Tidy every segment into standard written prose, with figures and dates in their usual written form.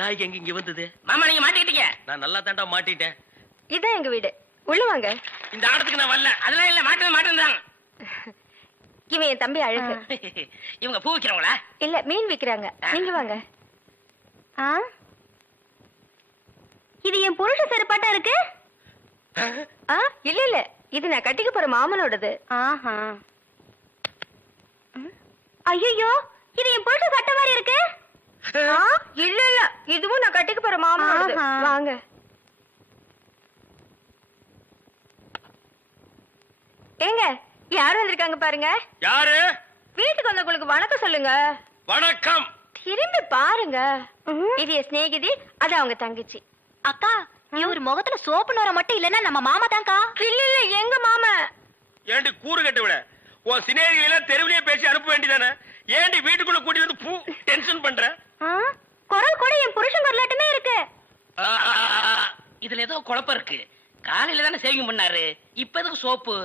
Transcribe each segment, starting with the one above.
நாய்க்கு எங்க இங்க வந்தது? மாமா நீங்க மாட்டிக்கிட்டீங்க. நான் நல்லா தாண்டா மாட்டிட்டேன். இதான் எங்க வீடு. உள்ள வாங்க. இந்த ஆடத்துக்கு நான் வரல. அதெல்லாம் இல்ல, மாட்டேன். இவன் என் தம்பி அழகு. இவங்க பூ விக்கிறவங்களா? இல்ல, மீன் விக்கிறாங்க. நீங்க வாங்க. இது என் புருஷ செருப்பாட்டா இருக்கு. இல்ல இல்ல, இது நான் கட்டிக்க போற மாமனோடது. ஆஹா. ஐயோ, இது என் புருஷ சட்டை மாதிரி இருக்கு. இல்ல இல்ல, இதுவும் நான் கட்டிக்க போற மாமனோடது. வாங்க. ஏங்க, யாரு வந்திருக்காங்க பாருங்க. யாரு? வீட்டுக்கு வந்தவங்களுக்கு வணக்கம் சொல்லுங்க. வணக்கம். திரும்பி பாருங்க. இது என் சிநேகிதி, அது அவங்க தங்கச்சி. அக்கா, இவர் முகத்துல சோப்பு நோர மட்டும் இல்லன்னா நம்ம மாமா தான்க்கா. இல்ல இல்ல, எங்க மாமா. ஏண்டி கூறு கட்ட விட? உன் சிநேகிதிகளை தெருவிலேயே பேசி அனுப்ப வேண்டியதானே? ஏண்டி வீட்டுக்குள்ள கூட்டி வந்து பூ டென்ஷன் பண்ற? குரல் கூட என் புருஷன் குரலாட்டமே இருக்கு. இதுல ஏதோ குழப்பம் இருக்கு. காலையில தானே சேவிங் பண்ணாரு, இப்ப எதுக்கு சோப்பு?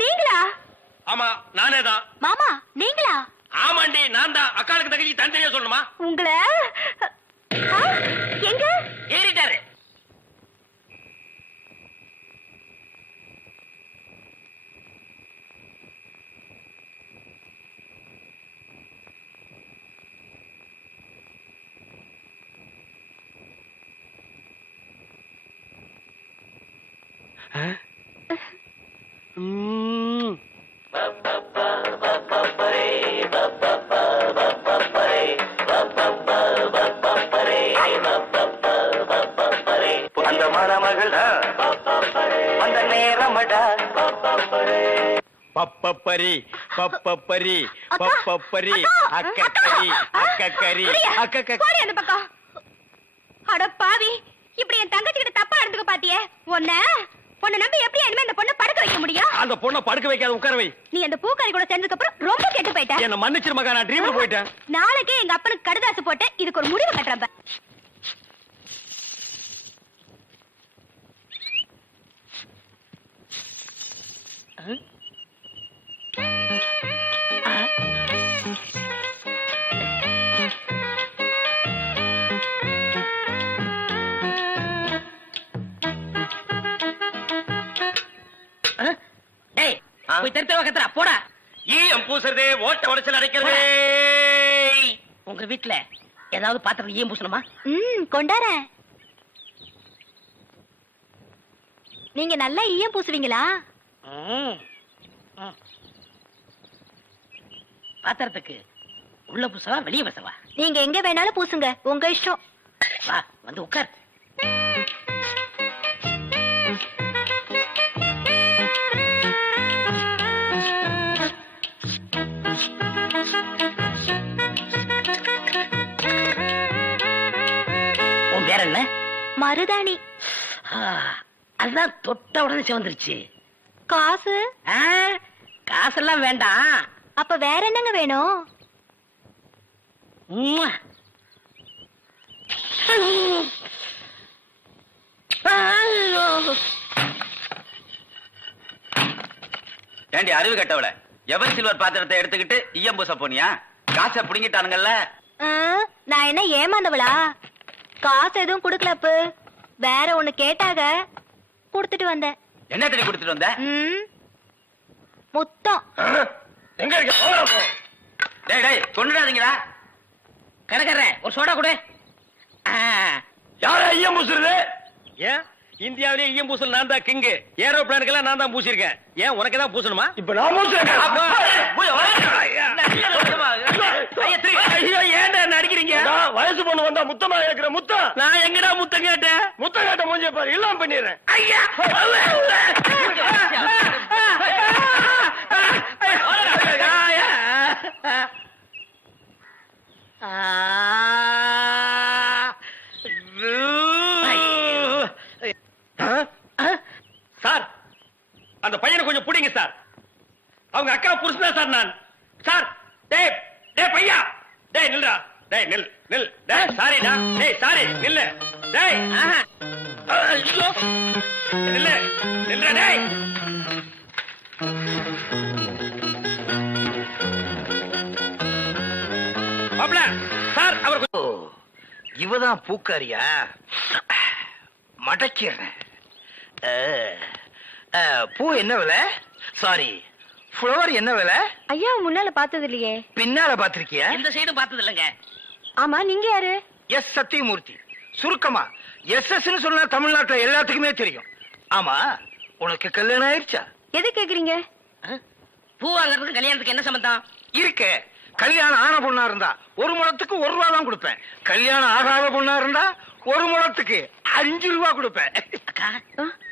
நீங்களா? ஆமா, நானே தான். மாமா நீங்களா? ஆமாண்டி, நான் தான். அக்காளுக்கு தங்கச்சி தனித்தனியா சொல்லணுமா? உங்களை எங்க ஏறிட்டாரு. அந்த மணமகள் அந்த நேரமடா பப்பப்பரி பப்பப்பரி பப்பப்பரி அக்கக்கரி அக்கக்கரி அக்கக்க. போடி அந்த பக்கம். அட பாவி, இப்படி என் தங்கச்சி கிட்ட தப்பா நடந்துக்க பாத்தியே. உன்னை நம்பி எப்படி இனிமே இந்த பொண்ணை படுக்க வைக்க முடியும்? அந்த பொண்ணை படுக்க வைக்காத, உட்கார வை. நீ அந்த பூக்காரி கூட சேர்ந்ததுக்கு அப்புறம் ரொம்ப கெட்டு போயிட்ட. என்ன மன்னிச்சிரு மகா, நான் ட்ரீம்ல போயிட்டேன். நாளைக்கே எங்க அப்பனுக்கு கடுதாசு போட்டு இதுக்கு ஒரு முடிவு கட்டுறப்ப. போய் தருத்தவா கத்துறா போடா. ஈயம் பூசுறதே, ஓட்ட உடைச்சல் அடைக்கிறதே. உங்க வீட்டுல ஏதாவது பாத்திரம் ஈயம் பூசணுமா? கொண்டாரேன். நீங்க நல்லா ஈயம் பூசுவீங்களா? பாத்திரத்துக்கு உள்ள பூசவா வெளியே பூசவா? நீங்க எங்க வேணாலும் பூசுங்க, உங்க இஷ்டம். வா வந்து உட்கார். உன் பேர் என்ன? மருதாணி. அதுதான் தொட்ட உடனே சிவந்துருச்சு. காசு? காசெல்லாம் வேண்டாம். அப்ப வேற என்னங்க வேணும்? ஏண்டி அறிவு கட்டவள, எவர் சில்வர் பாத்திரத்தை எடுத்துக்கிட்டு ஈயம் பூச போனியா? காசை புடிங்கிட்டானுங்கல்ல. நான் என்ன ஏமாந்தவளா? காசு எதுவும் குடுக்கலப்பு, வேற ஒண்ணு கேட்டாக குடுத்துட்டு வந்தேன். என்ன தண்ணி குடுத்துட்டு வந்த? முத்தம். எங்க இருக்க? டேய் டேய், கொண்டுடாதீங்கடா. கடைக்காரரே, ஒரு சோடா கொடு. யார ஈயம் பூசுறது? ஏன் இந்தியாவிலே ஈயம் பூசல் நான் தான் கிங்கு. ஏரோப்ளானுக்கெல்லாம் நான் தான் பூசிருக்கேன். ஏன் உனக்கு தான் பூசணுமா? இப்ப நான் பூசுறேன். ஐயோ, ஏன்டா நடிக்கிறீங்க? வயசு பொண்ணு வந்தா முத்தமா கேக்குற. முத்தம்? நான் எங்கடா முத்தம் கேட்டேன்? முத்தம் கேட்ட மூஞ்சிய பாரு, இல்லாம பண்ணிடுறேன். ஐயா சார், அந்த பையனை கொஞ்சம் புடிங்க சார். அவங்க அக்கா புருஷனா சார் நான். சார், டேய் டேய் பையா, டேய் நில்றா. டேய் நில் நில். டேய் சாரிடா. டேய் சாரி நில்லு. டேய் ஐயோ நில்லு நில்றா. டேய் இவதான் பூக்காரியா? மடக்கிறேன். பூ என்ன விலை? சாரி, ஃப்ளவர் என்ன விலை? ஐயா முன்னால பார்த்தது இல்லையே. பின்னால பாத்திருக்கியா? இந்த சைடும் பார்த்தது இல்லைங்க. ஆமா, நீங்க யாரு? எஸ் சத்தியமூர்த்தி. சுருக்கமா எஸ்எஸ்ன்னு சொன்னா தமிழ்நாட்டுல எல்லாத்துக்குமே தெரியும். ஆமா, உனக்கு கல்யாணம் ஆயிடுச்சா? எது கேக்குறீங்க? பூ வாங்குறதுக்கு கல்யாணத்துக்கு என்ன சம்பந்தம்? இருக்கு. கல்யாணம் ஆன பொண்ணா இருந்தா 1 முழத்துக்கு 1 ரூபா தான் கொடுப்பேன். கல்யாணம் ஆகாத பொண்ணா இருந்தா 1 முழத்துக்கு 5 ரூபா கொடுப்பேன். அக்கா,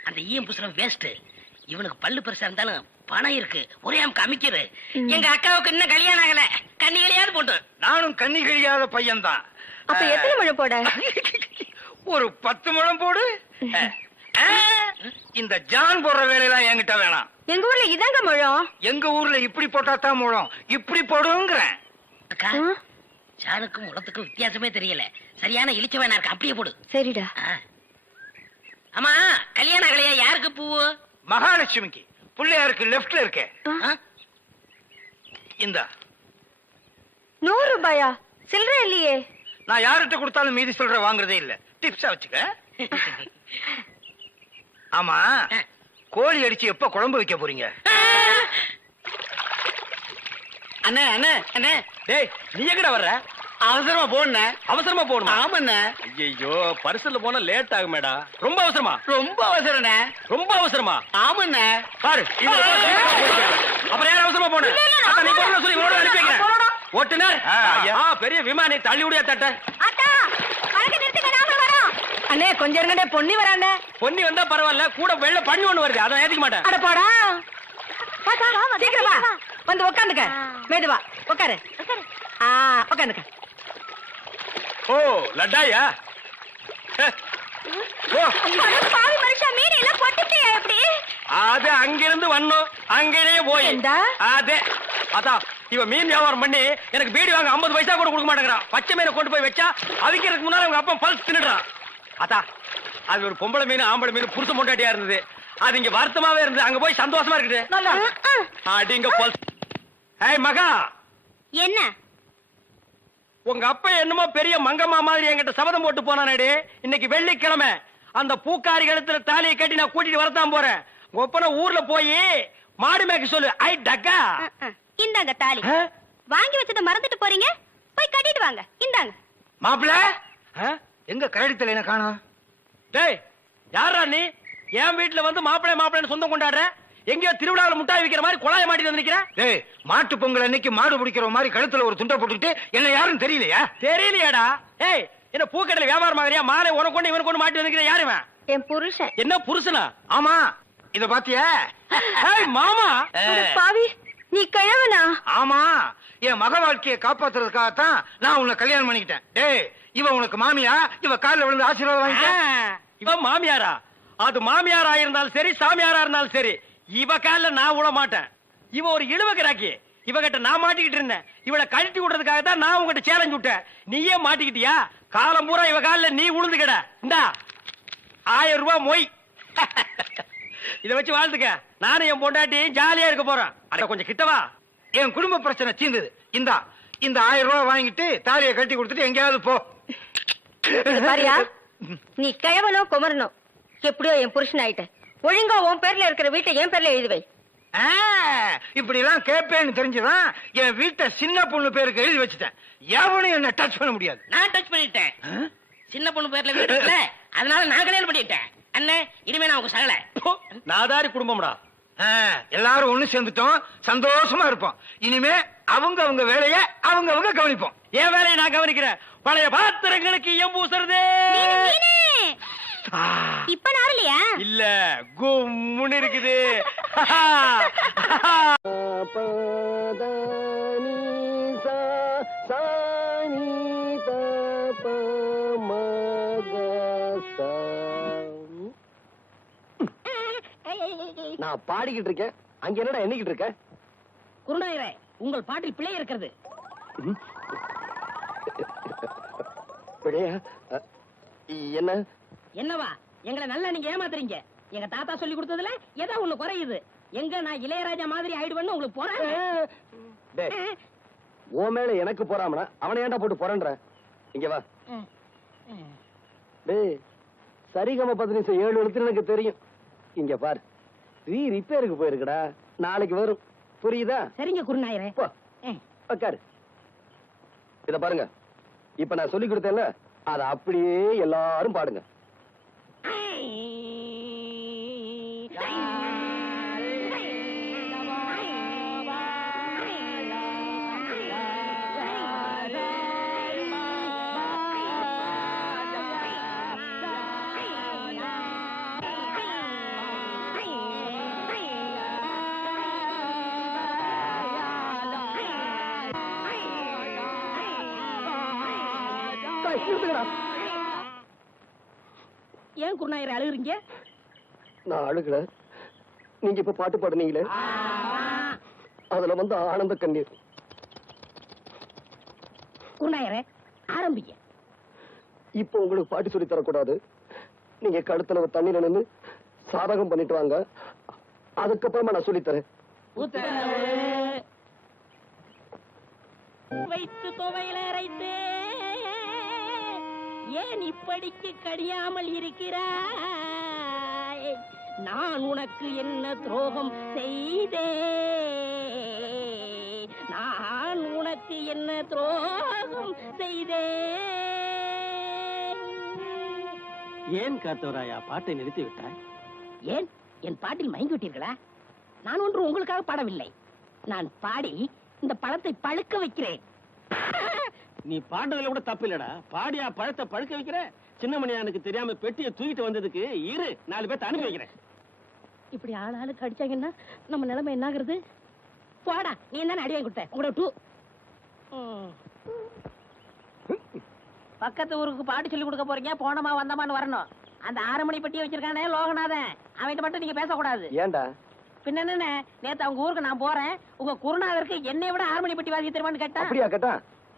அந்த ஈயம் புசுரம் வேஸ்ட். இவனுக்கு பல்லு பெருசா இருந்தாலும் பணம் இருக்கு. ஒரே அம்க்கு அமைக்கிறது. எங்க அக்காவுக்கு இன்னும் கல்யாணம் ஆகல. கண்ணிகளையாவது போட்டு. நானும் கண்ணி கழியாத பையன்தான். அப்ப எத்தனை முழம் போட? ஒரு 10 முழம் போடு. இந்த ஜான் போடுற வேலையெல்லாம் என்கிட்ட வேணாம். எங்க ஊர்ல இதாங்க முழம். எங்க ஊர்ல இப்படி போட்டா தான் முழம். இப்படி போடுங்கிறேன். அக்கா, சாணுக்கும் முளத்துக்கும் வித்தியாசமே தெரியல. சரியான இழிச்சவனா இருக்கு. அப்படியே போடு. சரிடா. ஆமா, கல்யாணம் ஆகலையா? யாருக்கு பூவு? மகாலட்சுமிக்கு. பிள்ளையாருக்கு லெஃப்ட்ல இருக்க. இந்த 100 ரூபாயா? சில்லற இல்லையே. நான் யார்கிட்ட கொடுத்தாலும் மீதி சொல்ற வாங்குறதே இல்ல. டிப்ஸா வச்சுக்க. ஆமா, கோழி அடிச்சு எப்ப குழம்பு வைக்க போறீங்க? அண்ணே அண்ணே அண்ணே, டேய் நீ எங்கடா வர்ற? அவசரமா போன. அவசரமா போகணுமா? ஆமாண்ண. ஐயோ, பரிசல்ல போனா லேட் ஆகுமேடா. ரொம்ப அவசரமா? ரொம்ப அவசரண்ண. ரொம்ப அவசரமா? ஆமாண்ண. பாரு, அப்புறம் யார் அவசரமா போன? நீ போறேன்னு சொல்லி இவனோட அனுப்பி வைக்கிறேன். ஓட்டுனர், பெரிய விமானி தள்ளி விடியா தட்ட. அத்தா, வணக்கம், நிறுத்துங்க, நாம வரோம். அண்ணே கொஞ்சம் இருங்கடே, பொன்னி வரானே. பொன்னி வந்தா பரவாயில்ல, கூட வெள்ள பண்ணி ஒண்ணு வருது, அதை ஏத்துக்க மாட்டேன். அட போடா. சீக்கிரம் வா. வந்து உட்காந்துக்க. மெதுவா உட்காரு. உட்காந்துக்க. ஓ, லட்டாயா? ஓ, பாவி மனுஷா, மீன் எல்லாம் பொட்டுட்டியா எப்படி? அது அங்கிருந்து வந்தோம், அங்கேயே போய் ஏண்டா? அதே அதான் இவன் மீன் வியாபாரம் பண்ணி எனக்கு பீடி வாங்க 50 பைசா கூட கொடுக்க மாட்டேங்கிறான். பச்சை மீனை கொண்டு போய் வச்சா அவிக்கிறதுக்கு முன்னால அவங்க அப்பா பல்ஸ் தின்னுறான். அதா அது ஒரு பொம்பளை மீன் ஆம்பளை மீன் புருஷ மொண்டாட்டியா இருந்தது. அது இங்க வருத்தமாவே இருந்தது. அங்க போய் சந்தோஷமா இருக்குது. அடிங்க பல்ஸ். ஏய் மகா, என்ன? உங்க அப்பா என்னமோ பெரிய மங்கம்மா மாதிரி என்கிட்ட சபதம் போட்டு போனானே. இன்னைக்கு வெள்ளிக்கிழமை அந்த பூக்காரி கழுத்துல தாலியை கட்டி நான் கூட்டிட்டு வரத்தான் போறேன். உங்க அப்பா ஊர்ல போய் மாடு மேய்க்க சொல்லு. ஐ டக்கா, இந்தாங்க தாலி. வாங்கி வச்சத மறந்துட்டு போறீங்க, போய் கட்டிட்டு வாங்க. இந்தாங்க. மாப்பிள்ள, எங்க கரடித்தல என்ன காணோம்? டேய் யாரா நீ? என் வீட்டுல வந்து மாப்பிள்ளை மாப்பிள்ளைன்னு சொந்தம் கொண்டாடுற. எங்கேயோ திருவிழாவில் முட்டாய் விக்கிற மாதிரி குழாய மாட்டிட்டு வந்து நிக்கிற. டேய், மாட்டு பொங்கல் அன்னைக்கு மாடு பிடிக்கிற மாதிரி கழுத்துல ஒரு துண்டை போட்டுக்கிட்டு என்ன யாருன்னு தெரியலையா? தெரியலையாடா? ஏய், என்ன பூக்கடையில வியாபாரம் ஆகுறியா? மாலை உனக்கு கொண்டு இவனுக்கு கொண்டு மாட்டி வந்து யாருவ? என் புருஷன். என்ன புருஷனா? ஆமா, இத பாத்தியா? ஏய் மாமா, பாவி, நீ கிழவனா? ஆமா, என் மக வாழ்க்கையை காப்பாத்துறதுக்காகத்தான் நான் உன்னை கல்யாணம் பண்ணிக்கிட்டேன். டேய், இவ உனக்கு மாமியா? இவ கால்ல விழுந்து ஆசீர்வாதம் வாங்கிக்க. இவ மாமியாரா? அது மாமியாரா இருந்தாலும் சரி, சாமியாரா இருந்தாலும் சரி, இவ கால்ல நான் விட மாட்டேன். இவ ஒரு இழுவ கிராக்கி. இவகிட்ட நான் மாட்டிக்கிட்டு இருந்தேன். இவளை கழட்டி விடுறதுக்காக தான் நான் உங்ககிட்ட சேலஞ்ச் விட்டேன். நீயே மாட்டிக்கிட்டியா? காலம் பூரா இவ கால்ல நீ உளுந்து கிட. இந்தா 1000 ரூபாய் மொய். இத வச்சு வாழ்த்துக்க. நானும் என் பொண்டாட்டி ஜாலியா இருக்க போறேன். அட கொஞ்சம் கிட்டவா. என் குடும்ப பிரச்சனை தீர்ந்தது. இந்த 1000 ரூபாய் வாங்கிட்டு தாலியை கட்டி கொடுத்துட்டு எங்கேயாவது போ. பாரியா, நீ கிழவனோ குமரனோ, எப்படியோ என் புருஷன் ஆயிட்ட. ஒழுங்கா உன் பேர்ல இருக்கிற வீட்டை என் பேர்ல எழுதி வை. இப்படி எல்லாம் கேட்பேன்னு தெரிஞ்சுதான் என் வீட்டை சின்ன பொண்ணு பேருக்கு எழுதி வச்சுட்டேன். எவனும் என்ன டச் பண்ண முடியாது. நான் டச் பண்ணிட்டேன். சின்ன பொண்ணு பேர்ல வீடு இருக்குல்ல, அதனால நான் கல்யாணம் பண்ணிட்டேன். அண்ணே, இனிமே நான் உங்க சகல. நாதாரி குடும்பம்டா. எல்லாரும் ஒண்ணு சேர்ந்துட்டோம், சந்தோஷமா இருப்போம். இனிமே அவங்க அவங்க வேலைய அவங்க அவங்க கவனிப்போம். என் வேலையை நான் கவனிக்கிறேன். பழைய பாத்திரங்களுக்கு பூசுறதே. இப்ப நாரலையா? இல்ல, கும்முன்னு இருக்குது. நான் பாடிக்கிட்டு இருக்கேன், அங்க என்னடா எண்ணிக்கிட்டு இருக்க? குருநாயரே, உங்கள் பாட்டில் பிழை இருக்கிறது. பிழையா? என்ன? என்னவா? எங்களை நல்லா நீங்க ஏமாத்துறீங்க. எங்க தாத்தா சொல்லி கொடுத்ததுல ஏதோ ஒண்ணு குறையுது. எங்க நான் இளையராஜா மாதிரி ஆயிடுவேன்னு உங்களுக்கு போறாங்க. உன் மேல எனக்கு போறாமனா அவனை ஏன்டா போட்டு போறன்ற? இங்க வா. டேய் சரிகம 10 7 எழுத்து எனக்கு தெரியும். இங்க பாரு, ரிப்பேருக்கு போயிருக்குடா, நாளைக்கு வரும். புரியுதா? சரிங்க குருநாயரே. போ உட்காரு. இத பாருங்க, இப்ப நான் சொல்லி கொடுத்தேன்ல, அத அப்படியே எல்லாரும் பாடுங்க. ஏன் குருநாயரே அழுகுறீங்க? நான் அழுகல, நீங்க இப்ப பாட்டு பாடுனீங்களே, அதுல வந்து ஆனந்த கண்ணீர். குருநாயரே ஆரம்பிங்க. இப்ப உங்களுக்கு பாட்டு சொல்லி தரக்கூடாது. நீங்க கழுத்துல தண்ணீர் நின்று சாதகம் பண்ணிட்டு வாங்க, அதுக்கப்புறமா நான் சொல்லி தரேன். வைத்து துவையில அரைத்து ஏன் இப்படிக்கு கடியாமல் இருக்கிறாய்? நான் உனக்கு என்ன துரோகம் செய்தேன்? நான் உனக்கு என்ன துரோகம் செய்தேன்? ஏன் காத்தவராயா பாட்டை நிறுத்தி விட்டாய்? ஏன் என் பாட்டில் மயங்கி விட்டீர்களா? நான் ஒன்று உங்களுக்காக பாடவில்லை, நான் பாடி இந்த பழத்தை பழுக்க வைக்கிறேன். நீ பாடுறதுல கூட தப்பு இல்லடா. பாடியா பழத்தை பழுக்க வைக்கிற? சின்னமணியானுக்கு தெரியாம பெட்டியை தூக்கிட்டு வந்ததுக்கு இரு, 4 பேர்த்த அனுப்பி வைக்கிறேன். இப்படி ஆளுக்கு அடிச்சாங்கன்னா நம்ம நிலைமை என்ன ஆகுறது? போடா, நீ தானே அடி வாங்கி கொடுத்த, உங்களோட டூ. பக்கத்து ஊருக்கு பாட்டு சொல்லி கொடுக்க போறீங்க, போனமா வந்தமான்னு வரணும். அந்த 6 மணி பெட்டியை வச்சிருக்கானே லோகநாதன், அவன்கிட்ட மட்டும் நீங்க பேசக்கூடாது. ஏன்டா? பின்ன என்ன, நேத்து அவங்க ஊருக்கு நான் போறேன், உங்க குருநாதருக்கு என்னை விட 6 மணி பெட்டி வாசி தெரியுமான்னு கேட்டா. அப்படியா கேட்டா?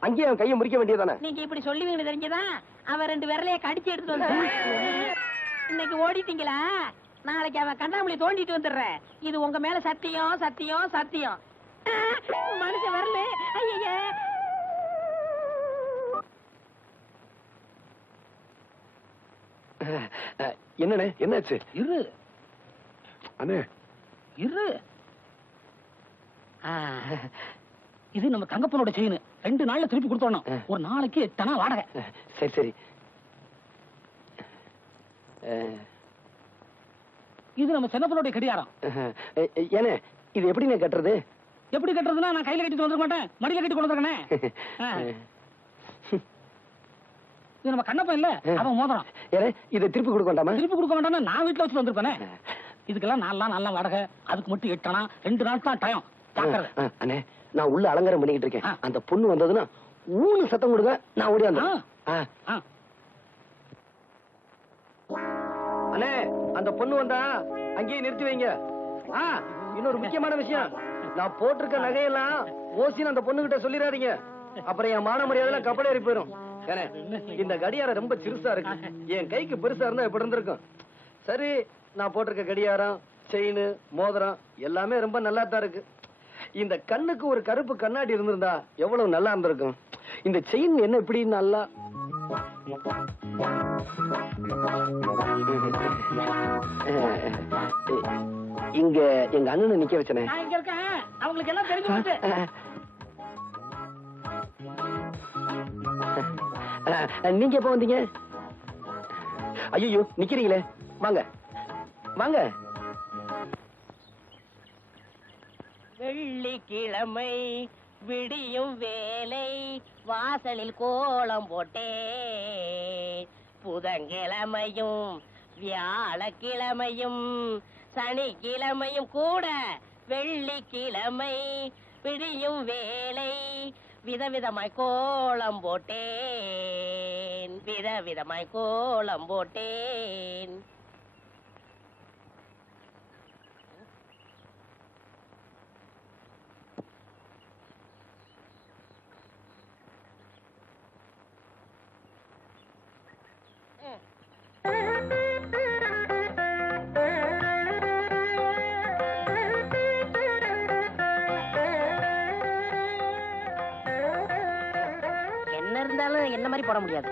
அங்கேயே அவன் கையை முறிக்க வேண்டியதானே? நீங்க இப்படி சொல்லுவீங்கன்னு தெரிஞ்சதான் அவன் 2 விரலைய கடிச்சு எடுத்து வந்து இன்னைக்கு ஓடிட்டீங்களா? நாளைக்கு அவன் கண்ணாமூலி தோண்டிட்டு வந்துடுறேன். இது உங்க மேல சத்தியம், சத்தியம், சத்தியம். மனுஷன் வரல. ஐயா என்னண்ணே, என்னாச்சு? இரு அண்ணே, இரு. இது நம்ம தங்கப்பனோட செயின், 2 நாள்ல திருப்பி கொடுத்தோம். ஒரு நாளைக்கு 8 வாடகை. சரி சரி. இது நம்ம சின்னப்பனோட கடியாரம். ஏனே, இது எப்படிண்ணே கட்டுறது? எப்படி கட்டுறதுன்னா, நான் கையில கட்டிட்டு வந்துட மாட்டேன், மடியில கட்டி கொண்டு வந்துருக்கேன். இது நம்ம கண்ணப்பன் இல்ல, அவன் மோதிரம். ஏனே, இதை திருப்பி கொடுக்க வேண்டாமா? திருப்பி கொடுக்க வேண்டாம், நான் வீட்டுல வச்சுட்டு வந்திருப்பேனே. இதுக்கெல்லாம் 4 நாள் வாடகை, அதுக்கு மட்டும் 8 2 நாள் தான் டைம். அண்ணே, நான் உள்ள அலங்காரம் பண்ணிக்கிட்டு இருக்கேன். அந்த பொண்ணு வந்ததுன்னா ஊனு சத்தம் கொடுங்க, நான் ஓடி வந்தேன். அண்ணே, அந்த பொண்ணு வந்தா அங்கேயே நிறுத்தி வைங்க. இன்னொரு முக்கியமான விஷயம், நான் போட்டிருக்க நகையெல்லாம் ஓசின்னு அந்த பொண்ணு கிட்ட சொல்லிடாதீங்க, அப்புறம் என் மான மரியாதை கப்பல் ஏறி போயிடும். இந்த கடியாரம் ரொம்ப சிறுசா இருக்கு, என் கைக்கு பெருசா இருந்தா எப்படி இருந்திருக்கும். சரி, நான் போட்டிருக்க கடியாரம், செயின், மோதிரம் எல்லாமே ரொம்ப நல்லா தான் இருக்கு. இந்த கண்ணுக்கு ஒரு கருப்பு கண்ணாடி இருந்திருந்தா எவ்வளவு நல்லா இருந்திருக்கும். இந்த செயின் என்ன இப்படி நல்லா இங்க எங்க அண்ணனை நிக்க வச்சனே. அவங்களுக்கு எல்லாம் தெரிஞ்சு போச்சு. நீங்க எப்ப வந்தீங்க? ஐயோ, நிக்கிறீங்களே, வாங்க வாங்க. வெள்ளிக்கிழமை விடியும் வேலை, வாசலில் கோலம் போட்டே. புதன்கிழமையும் வியாழக்கிழமையும் சனிக்கிழமையும் கூட வெள்ளிக்கிழமை விடியும் வேலை, விதவிதமாய் கோலம் போட்டேன், விதவிதமாய் கோலம் போட்டேன். என்ன இருந்தாலும் என்ன மாதிரி போட முடியாது.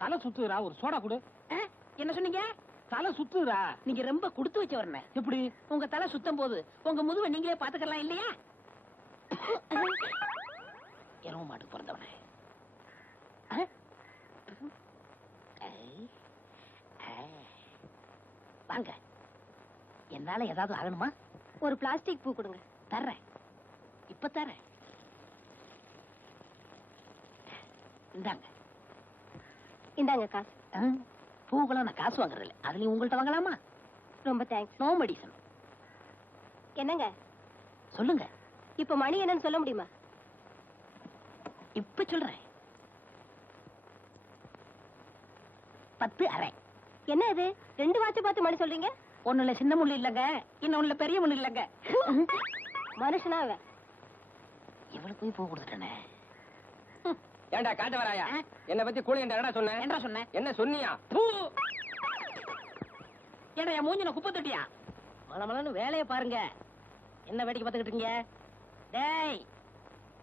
தலை சுத்துறா, ஒரு சோடா கொடு. என்ன சொன்னீங்க? தலை சுத்துறா. நீங்க ரொம்ப கொடுத்து வச்சவர்னே. எப்படி? உங்க தலை சுத்தம் போது உங்க முதுவை நீங்களே பாத்துக்கலாம் இல்லையா? எரும மாட்டுக்கு பிறந்தவனே. வாங்க, என்னால ஏதாவது ஆகணுமா? ஒரு பிளாஸ்டிக் பூ கொடுங்க. தர்றேன், இப்ப தர்றேன். இந்தாங்க. இந்தாங்க காசு. பூக்கெல்லாம் நான் காசு வாங்குறது இல்லை. அதுலயும் உங்கள்ட்ட வாங்கலாமா? ரொம்ப தேங்க்ஸ். No medicine. என்னங்க சொல்லுங்க. இப்ப மணி என்னன்னு சொல்ல முடியுமா? இப்ப சொல்றேன். 10:30. என்ன இது 2 வாட்ச் பார்த்து மணி சொல்றீங்க? ஒண்ணுல சின்ன முள்ளு இல்லங்க, இன்னொன்னுல பெரிய முள்ளு இல்லங்க. மனுஷனா அவன்? இவளுக்கு போய் பூ கொடுத்துட்டேனே. ஏண்டா காட்ட வராயா? என்ன பத்தி கூலி என்னடா சொன்ன? என்ன சொன்னேன்? என்ன சொன்னியா? ஏடா என் மூஞ்சின குப்பை தொட்டியா? மலமலன்னு வேலையை பாருங்க. என்ன வேடிக்கை பார்த்துக்கிட்டு இருக்கீங்க? டேய்,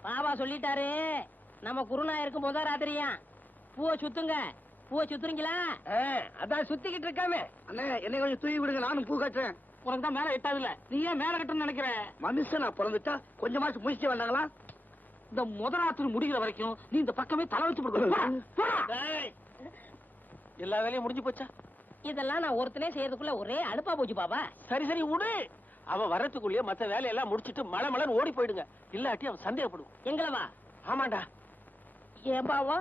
பாபா சொல்லிட்டாரு, நம்ம குருநாயருக்கு முத ராத்திரியா பூவை சுத்துங்க. பூவை சுத்துறீங்களா? அதான் சுத்திக்கிட்டு இருக்காமே. அண்ணே என்னை கொஞ்சம் தூக்கி விடுங்க, நானும் பூ கட்டுறேன். உனக்கு தான் மேல எட்டாது இல்ல, நீ ஏன் மேல கட்டணும்னு நினைக்கிற? மனுஷனா பிறந்துட்டா கொஞ்சமாச்சு முயற்சி வேண்டாங்களா? இந்த முதலாத்திரி முடிகிற வரைக்கும் நீ இந்த பக்கமே தலை வச்சு போடுங்க. எல்லா வேலையும் முடிஞ்சு போச்சா? இதெல்லாம் நான் ஒருத்தனே செய்யறதுக்குள்ள ஒரே அலுப்பா போச்சு பாபா. சரி சரி விடு. அவன் வரத்துக்குள்ளேயே மத்த வேலையெல்லாம் முடிச்சிட்டு மலை மலைன்னு ஓடி போயிடுங்க. இல்லாட்டி அவன் சந்தேகப்படுவான். எங்களவா? ஆமாண்டா. ஏன் பாவா?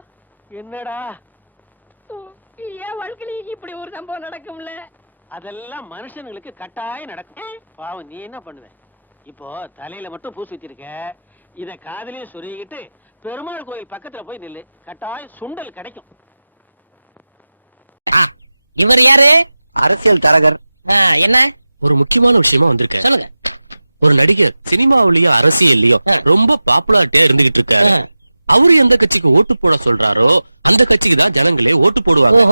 என்னடா? ஏன் வாழ்க்கையில இப்படி ஒரு சம்பவம் நடக்கும்ல? அதெல்லாம் மனுஷனுங்களுக்கு கட்டாயம் நடக்கும். பாவம், நீ என்ன பண்ணுவ? இப்போ தலையில மட்டும் பூ சுத்திருக்க, இத காதலையும் சொருகிட்டு பெருமாள் கோயில் பக்கத்துல போய் நில்லு, கட்டாயம் சுண்டல் கிடைக்கும். இவர் யாரு? அரசியல் தரகர். என்ன? ஒரு முக்கியமான விஷயமா வந்திருக்கேன். சொல்லுங்க. ஒரு நடிகர் சினிமாவிலயும் அரசியல்லயும் ரொம்ப பாப்புலாரிட்டியா இருந்துகிட்டு இருக்காரு. அவரு எந்த கட்சிக்கு ஓட்டு போட சொல்றாரோ அந்த கட்சிக்கு தான் ஜனங்களே ஓட்டு போடுவாங்க.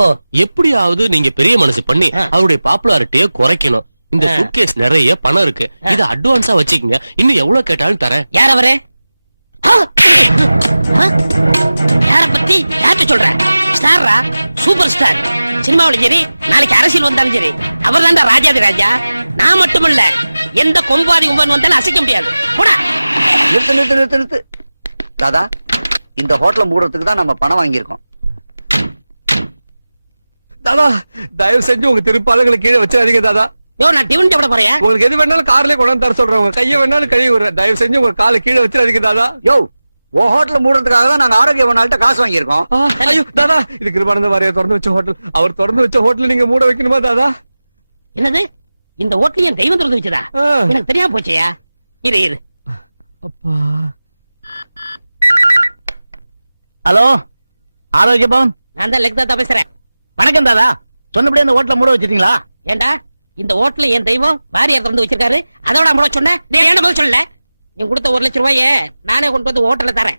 எப்படியாவது நீங்க பெரிய மனசு பண்ணி அவருடைய பாப்புலாரிட்டியை குறைக்கணும். இந்த சூட்கேஸ் நிறைய பணம் இருக்கு, இத அட்வான்ஸா வச்சுக்கங்க. இன்னும் எவ்வளவு கேட்டாலும் தரேன். யார் அவரு? யார பத்தி யார்கிட்ட சொல்ற? ஸ்டாரா? Super star. சினிமாவிலும் சரி, நாளைக்கு அரசியல் வந்தாலும் சரி, அவர் தான் ராஜாதி ராஜா. நான் மட்டும் இல்ல, எந்த கொம்பாதி கும்பன் வந்தாலும் அசைக்க முடியாது. போடா. நிறுத்து நிறுத்து நிறுத்து நிறுத்து. தாதா, இந்த ஹோட்டலை மூடுறதுக்கு தான் நம்ம பணம் வாங்கியிருக்கோம். தாதா, தயவு செஞ்சு உங்க திருப்பாதங்களை கீழே வச்சிடாதீங்க தாதா. யோ, நான் டிவன் சாப்பிட போறேன். உங்களுக்கு எது வேணாலும் கார்லயே கொண்டு தர சொல்றேன். உங்க கையை வேணாலும் கழுவி விடுறேன். தயவு செஞ்சு உங்க காலை கீழே வச்சிடாதீங்க தாதா. யோ, உன் ஹோட்டலை மூடுறதுக்காக தான் நாங்க ஆரோக்கியவனால்ட்ட காசு வாங்கியிருக்கோம். ஐயோ தாதா, இது கிருபானந்த வாரியார் திறந்து வச்ச ஹோட்டல். அவர் திறந்து வச்ச ஹோட்டல் நீங்க மூட வைக்கணுமா தாதா? என்னது? இந்த ஹோட்டல் என் தெய்வம் திறந்து வச்சதா? எனக்கு தெரியாம போச்சையா? இரு இரு. அப்பா. ஹலோ, ஆரோக்கிய பவன். நான் தான் லெக்தாத்தா பேசுறேன். வணக்கம் தாதா. சொன்னபடி அந்த ஹோட்டலை மூட வச்சிட்டீங்களா? ஏண்டா, இந்த ஹோட்டல என் தெய்வம் வாரியார் திறந்து வச்சிருக்காரு, அதோட மூட சொன்னேன். நீ ஏன் முதல்ல சொல்லல? நீ கொடுத்த 1 லட்சம் ரூபாயே நானே கொண்டு வந்து ஹோட்டல்ல தரேன்.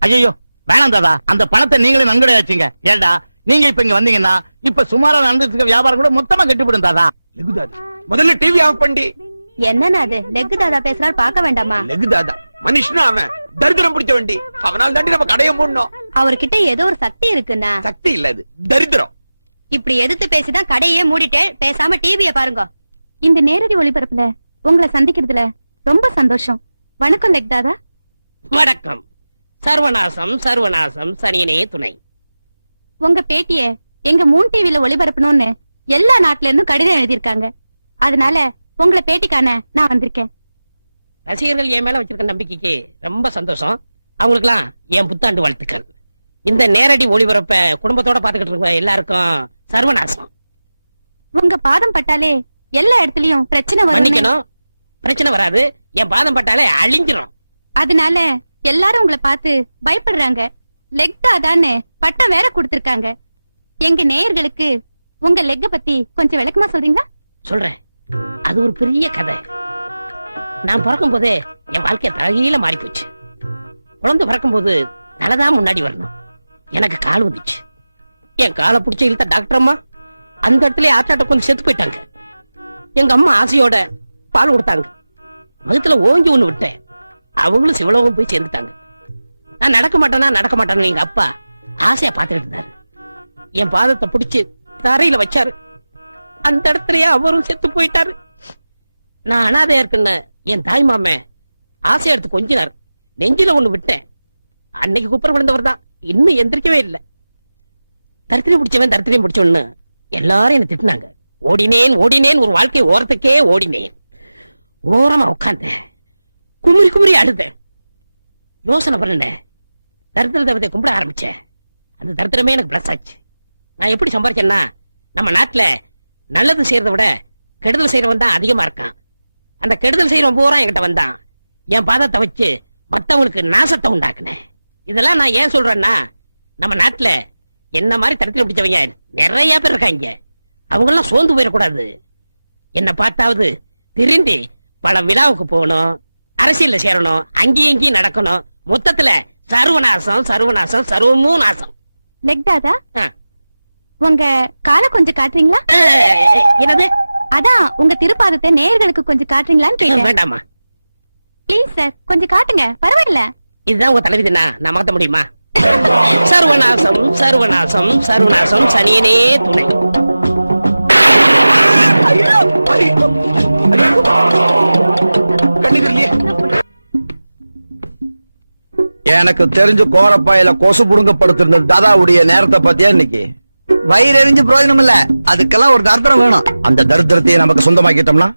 ஐயோ வேணாம் தாதா, அந்த பணத்தை நீங்களே நன்கொடை வச்சுங்க. ஏண்டா, நீங்க இப்ப இங்க வந்தீங்கன்னா இப்ப சுமாரா நடந்துட்டு இருக்க வியாபாரம் கூட மொத்தமா கட்டிவிடும் தாதா. லெகு தாதா, முதல்ல டிவி ஆஃப் பண்ணி. என்னன்னா அது? லெக் தாதா பேசுறாரு, பார்க்க வேண்டாமா? லெகு தாதா மனுஷனா அவன்? தரித்திரம் பிடிச்ச வண்டி. அவனால் தாண்டி நம்ம கடையை மூடணும். அவர்கிட்ட ஏதோ ஒரு சக்தி இருக்குன்னா. சக்தி இல்ல, அது தரித்திரம். இப்படி எதிர்த்து பேசிதான் கடையே மூடிட்டு பேசாம டிவிய பாருங்க. இந்த நேரடி ஒளிபரப்புல உங்களை சந்திக்கிறதுல ரொம்ப சந்தோஷம். வணக்கம் லெக் தாதா. வணக்கம். சர்வநாசம் சர்வநாசம், சனியனே துணை. உங்க பேட்டிய எங்க மூன் டிவில ஒளிபரப்பணும்னு எல்லா நாட்டுல இருந்தும் கடிதம் எழுதியிருக்காங்க. அதனால உங்களை பேட்டிக்கான நான் வந்திருக்கேன். ரசிகர்கள் என் மேல வச்சிருக்க நம்பிக்கைக்கு ரொம்ப சந்தோஷம். அவங்களுக்குலாம் என் புத்தாண்டு வாழ்த்துக்கள். இந்த நேரடி ஒளிபரப்ப குடும்பத்தோட பாத்துக்கிட்டு இருக்க எல்லாருக்கும் சர்வநாசம். உங்க பாதம் பட்டாலே எல்லா இடத்துலயும் பிரச்சனை வரும். மன்னிக்கணும், பிரச்சனை வராது. என் பாதம் பட்டாலே அழிஞ்சிரும். அதனால எல்லாரும் உங்களை பார்த்து பயப்படுறாங்க. லெக் தாதான்னு பட்டம் வேற கொடுத்திருக்காங்க. எங்க நேயர்களுக்கு உங்க லெக்க பத்தி கொஞ்சம் விளக்கமா சொல்றீங்களா? சொல்றேன். அது ஒரு பெரிய கதை. நான் பிறக்கும் போதே என் வாழ்க்கை தலையில மாறி போச்சு. குழந்தை பிறக்கும் போது தலைதான் முன்னாடி வரணும். எனக்கு கால் வந்துச்சு. என் காலை பிடிச்சி இழுத்த டாக்டர் அம்மா அந்த இடத்துல ஆட்டாட்ட கொஞ்சம் செத்து போயிட்டாங்க. எங்க அம்மா ஆசையோட பால் கொடுத்தாங்க. வகுத்துல ஓங்கி ஒண்ணு விட்டேன். அவங்களும் சிவலோகம் போய் சேர்ந்துட்டாங்க. நான் நடக்க மாட்டேன்னு எங்க அப்பா ஆசையா பாத்துக்கிட்டு இருந்தாரு. என் பாதத்தை பிடிச்சு தரையில வச்சாரு. அந்த இடத்துலயே அவரும் செத்து போயிட்டாரு. நான் அனாதையா இருக்குன்னு என் தாய் மாமே ஆசை எடுத்து கொஞ்சினார். நெஞ்சில ஒண்ணு விட்டேன். அன்னைக்கு குப்பர் விழுந்தவர் தான் இன்னும் எந்திரிக்கவே இல்லை. தரித்திரியம் பிடிச்சவன்னு எல்லாரும் என்ன திட்டினாங்க. ஓடினேன் ஒரு வாழ்க்கை ஓரத்துக்கே ஓடினேன். ஓரமா உட்கார்ந்தேன். குமுறி அழுதேன். யோசனை பண்ணேன். தரித்திர தேவத்தை கும்பிட ஆரம்பிச்சேன். அந்த தரித்திரமே எனக்கு பிளஸ் ஆச்சு. நான் எப்படி சம்பாதிச்சேன்னா, நம்ம நாட்டுல நல்லது செய்யறதை விட கெடுதல் செய்யறவன் தான் அதிகமா இருக்கான். அந்த கெடுதல் செய்யறவன் பூரா என்கிட்ட வந்தான். என் பாதத்தை வச்சு மத்தவங்களுக்கு நாசத்தை உண்டாக்குனேன். இதெல்லாம் நான் ஏன் சொல்றேன்னா, நம்ம நாட்டுல என்ன மாதிரி தரத்தில் பிடிச்சவங்க நிறைய பேர் இருக்காங்க. அவங்க எல்லாம் சோர்ந்து போயிடக்கூடாது. என்ன பார்த்தாவது திரும்பி பல விழாவுக்கு போகணும், அரசியல்ல சேரணும், அங்கேயும் இங்கேயும் நடக்கணும். மொத்தத்துல சர்வநாசம் சர்வமும் நாசம். லெக் தாதா, உங்க காலை கொஞ்சம் காட்டுறீங்களா? என்னது? அதான் உங்க திருப்பாதத்தை நேயர்களுக்கு கொஞ்சம் காட்டுறீங்களான்னு கேட்டேன். வேண்டாமா? ப்ளீஸ் சார், கொஞ்சம் காட்டுங்க, பரவாயில்ல. இதுதான் உங்க தலைவிதினா, நான் மாத்த முடியுமா? சர்வநாசம் சனியனே துணை. எனக்கு தெரிஞ்சு கோரப்பாயில கொசு புடுங்க படுத்திருந்த தாதாவுடைய நேரத்தை பத்தியா இன்னைக்கு? வயிறு எரிஞ்சு பிரயோஜனம் இல்ல, அதுக்கெல்லாம் ஒரு தர்த்தரம் வேணும். அந்த தரித்திரத்தையே நமக்கு சொந்தமாக்கிட்டோம்னா?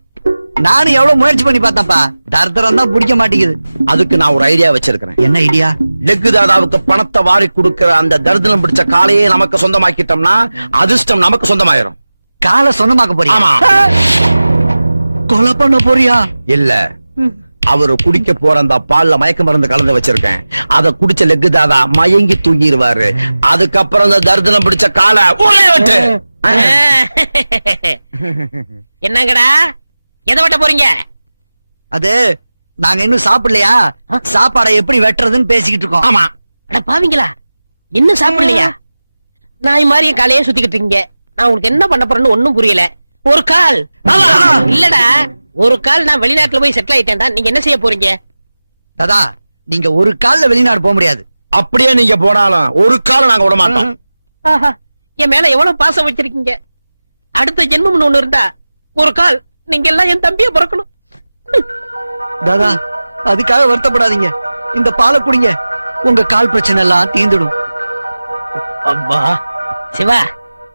நானும் எவ்வளவு முயற்சி பண்ணி பார்த்தப்பா, தர்த்தரம் தான் பிடிக்க மாட்டேங்குது. அதுக்கு நான் ஒரு ஐடியா வச்சிருக்கிறேன். என்ன ஐடியா? லெக்கு தாதாவுக்கு பணத்தை வாரி கொடுக்கிற அந்த தரித்திரம் பிடிச்ச காலையே நமக்கு சொந்தமாக்கிட்டோம்னா அதிர்ஷ்டம் நமக்கு சொந்தமாயிரும். காலை சொந்தமாக்க போறியா? ஆமா. கொலை பண்ண போறியா? இல்ல, அவரு குடிக்க போற அந்த பால்ல மயக்க மருந்து கலந்து வச்சிருக்கேன். அத குடிச்ச லெக்கு தாதா மயங்கி தூங்கிடுவாரு. அதுக்கப்புறம் அந்த தரித்திரம் பிடிச்ச காலை விட்டு. என்னங்கடா எதை வெட்ட போறீங்க? அது நாங்க இன்னும் சாப்பிடலையா, சாப்பாடை எப்படி வெட்டுறதுன்னு பேசிக்கிட்டு இருக்கோம். ஆமா. அட பாவீங்களா, இன்னும் சாப்பிடலையா? நாய் மாதிரி காலையே சுத்திக்கிட்டு இருக்கீங்க. நான் உங்களுக்கு என்ன பண்ண போறேன்னு ஒண்ணும் புரியல. ஒரு கால் இல்லடா, ஒரு கால் நான் வெளிநாட்டுல போய் செட்டில் ஆயிட்டேன்டா. நீங்க என்ன செய்ய போறீங்க? தாதா, நீங்க ஒரு கால்ல வெளிநாடு போக முடியாது. அப்படியே நீங்க போனாலும் ஒரு காலம் நாங்க விட மாட்டோம். என் மேல எவ்வளவு பாசம் வச்சிருக்கீங்க. அடுத்த ஜென்மம்னு ஒண்ணு இருந்தா ஒரு கால் நீங்க எல்லாம் என் தம்பிய பிறக்கணும். தாதா, அதுக்காக வருத்தப்படாதீங்க. இந்த பாலை குடிங்க, உங்க கால் பிரச்சனை எல்லாம் தீந்துடும். அப்பா சிவா,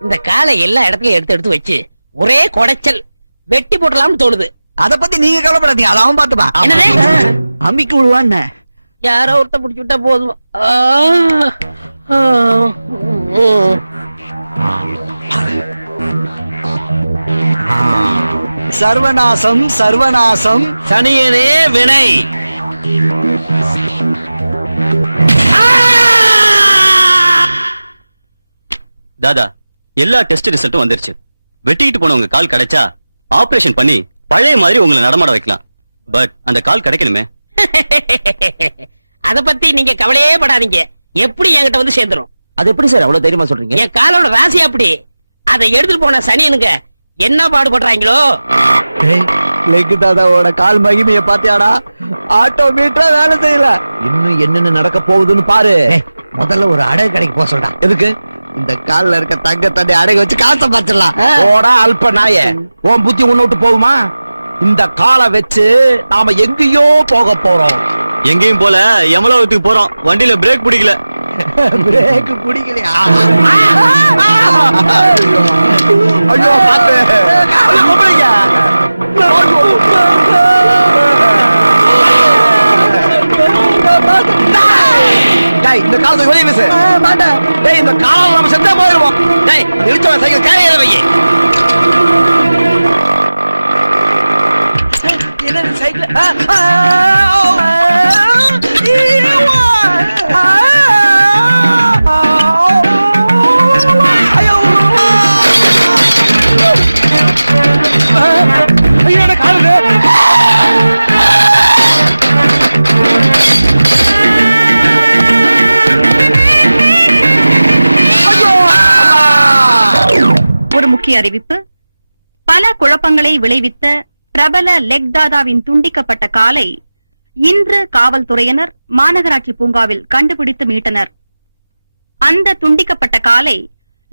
இந்த காலை எல்லா இடத்துலயும் எடுத்து வச்சு ஒரே குடைச்சல் வெட்டி போடலாம்னு தோணுது. அத பத்தி நீங்க கவலைப்படாதீங்க, அதை அவன் பாத்துப்பா. அம்மிக்கு விழுவான்னு யாரோ ஒருத்த பிடிச்சு விட்டா போதும். சர்வநாசம் சனியனே வினை. தாதா, எல்லா டெஸ்ட் ரிசல்ட்டும் வந்துருச்சு. வெட்டிக்கிட்டு போனவங்க கால் கிடைச்சா ஆபரேஷன் பண்ணி பழைய மாதிரி உங்களை நடமாட வைக்கலாம். பட் அந்த கால் கிடைக்கணுமே. அத பத்தி நீங்க கவலையே படாதீங்க. எப்படி என்கிட்ட வந்து சேர்ந்துரும். அது எப்படி சார் அவ்வளவு தைரியமா சொல்றீங்க? என் காலோட ராசி அப்படி. அதை எடுத்துட்டு போன சனியனுங்க என்ன பாடுபடுறாங்களோ. லெக்கு தாதாவோட கால் மகிமைய பாத்தியாடா? ஆட்டோமீட்டரா வேலை செய்யல. இன்னும் என்னென்ன நடக்க போகுதுன்னு பாரு. முதல்ல ஒரு அடகு கடைக்கு போக சொல்றான். எதுக்கு? இந்த கால்ல இருக்க தங்க தண்ணி அடகு வச்சு காசை பார்த்துடலாம். போடா அல்ப நாய, உன் புத்தி உன்னை விட்டு போகுமா? இந்த காலை வச்சு நாம எங்கேயோ போக போறோம். எங்கேயும் போல எமலோகத்துக்கு போறோம். வண்டியில பிரேக் பிடிக்கல. பிரேக் பிடிக்கலையா? ஐயோ பாத்து. இந்த கால் தூக்கி வெளியே வீசு. டேய் இந்த காலால நம்ம செத்தா போயிடுவோம். டேய் நிறுத்தவன் சைக்கிள் கேரியற வையே. என்ன சைக்கிள்? ஐயோ என்ன காலுது. ஒரு முக்கிய அறிவிப்பு. பல குழப்பங்களை விளைவித்த பிரபல லெக் தாதாவின் துண்டிக்கப்பட்ட காலை இன்று காவல்துறையினர் மாநகராட்சி பூங்காவில் கண்டுபிடித்து மீட்டனர். அந்த துண்டிக்கப்பட்ட காலை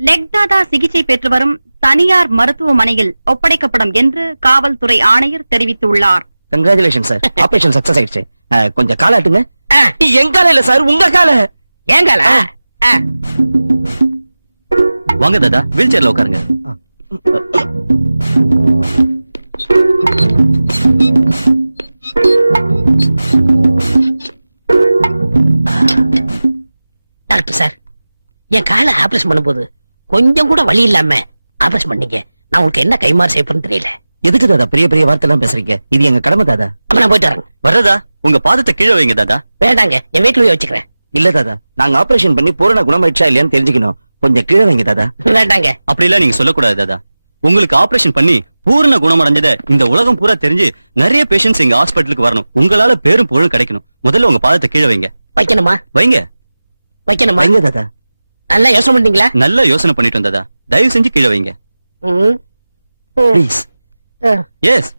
லெக் தாதா சிகிச்சை பெற்று வரும் தனியார் மருத்துவமனையில் ஒப்படைக்கப்படும் என்று காவல்துறை ஆணையர் தெரிவித்துள்ளார். கங்க்ராச்சுலேஷன் சார், ஆபரேஷன் சக்சஸ் ஆயிடுச்சு. கொஞ்சம் காலாட்டுங்க. என் கால இல்ல சார், உங்க கால. ஏன் கால? வாங்க தாதா, வீல் சேர்ல உட்காருங்க. டாக்டர் சார், என் காலை ஆபரேஷன் பண்ணும்போது கொஞ்சம் கூட வலி இல்லாம ஆபரேஷன் பண்ணீங்க. நான் உங்களுக்கு என்ன கைமாறு செய்யப்படுன்னு தெரியல. எதுக்கு தாதா பெரிய பெரிய வார்த்தை எல்லாம் பேசுறீங்க? இது எங்க கடமை தாதா. அப்ப நான் போயிட்டு வரேன். வர்றதா, உங்க பாதத்தை கீழே வைங்க தாதா. வேண்டாங்க, என் வீட்டுல போய் வச்சுக்கிறேன். இல்ல தாதா, நாங்க ஆபரேஷன் பண்ணி பூரண குணமாயிடுச்சா இல்லையான்னு தெரிஞ்சுக்கணும். கொஞ்சம் கீழே வைங்க தாதா. வேண்டாங்க. அப்படி எல்லாம் நீங்க சொல்லக்கூடாது தாதா. உங்களுக்கு ஆபரேஷன் பண்ணி பூரண குணமடைஞ்சத இந்த உலகம் பூரா தெரிஞ்சு நிறைய பேஷண்ட்ஸ் எங்க ஹாஸ்பிட்டலுக்கு வரணும். உங்களால பேரும் புகழும் கிடைக்கணும். முதல்ல உங்க பாதத்தை கீழே வைங்க. வைக்கணுமா? வைங்க. வைக்கணுமா? வைங்க தாதா. நல்லா யோசனை பண்ணீங்களா? நல்லா யோசனை பண்ணிட்டு வந்ததா, தயவு செஞ்சு கீழே வைங்க. Please. Yes.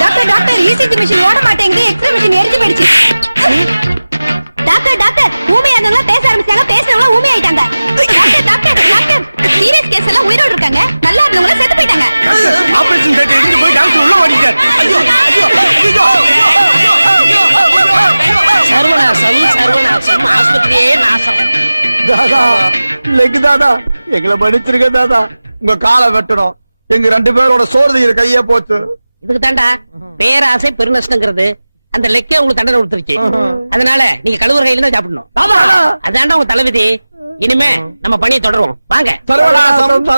Doctor doctor ECG machine ஓட மாட்டேங்குது, எக்ஸ்ரே மிஷின் எரிஞ்சு போயிடுச்சு. டாக்டர் டாக்டர் ஊமையா இருந்தவங்க பேச ஆரம்பிச்சாங்க, பேசுறவங்க ஊமை ஆயிட்டாங்க. Doctor doctor doctor serious case எல்லாம் உயிரோட இருக்காங்க, நல்லா இருந்தவங்க செத்து போயிட்டாங்க. ஆபரேஷன் தியேட்டர் இருந்து போய் டாக்டர் உள்ள ஓடிட்டார். ஐயோ ஐயோ ஐயோ. சர்வநாசம் சர்வநாசம், ஆஸ்பத்திரியே நாசம். தாதா, லெக் தாதா, எங்களை மன்னிச்சிருங்க தாதா. உங்க காலை வெட்டணும். எங்க 2 பேரோட சோறு கையே போச்சு. இதுக்கு தாண்டா பேராசை பெருநஷ்டங்கிறது. அந்த லெக்கே உங்களுக்கு தண்டனை கொடுத்துருச்சு. அதனால நீங்க கழுவுற கையில தான் சாப்பிடணும். அதாண்டா உங்க தலைவிதி. இனிமே நம்ம பணியை தொடருவோம். வாங்க. சர்வநாசம்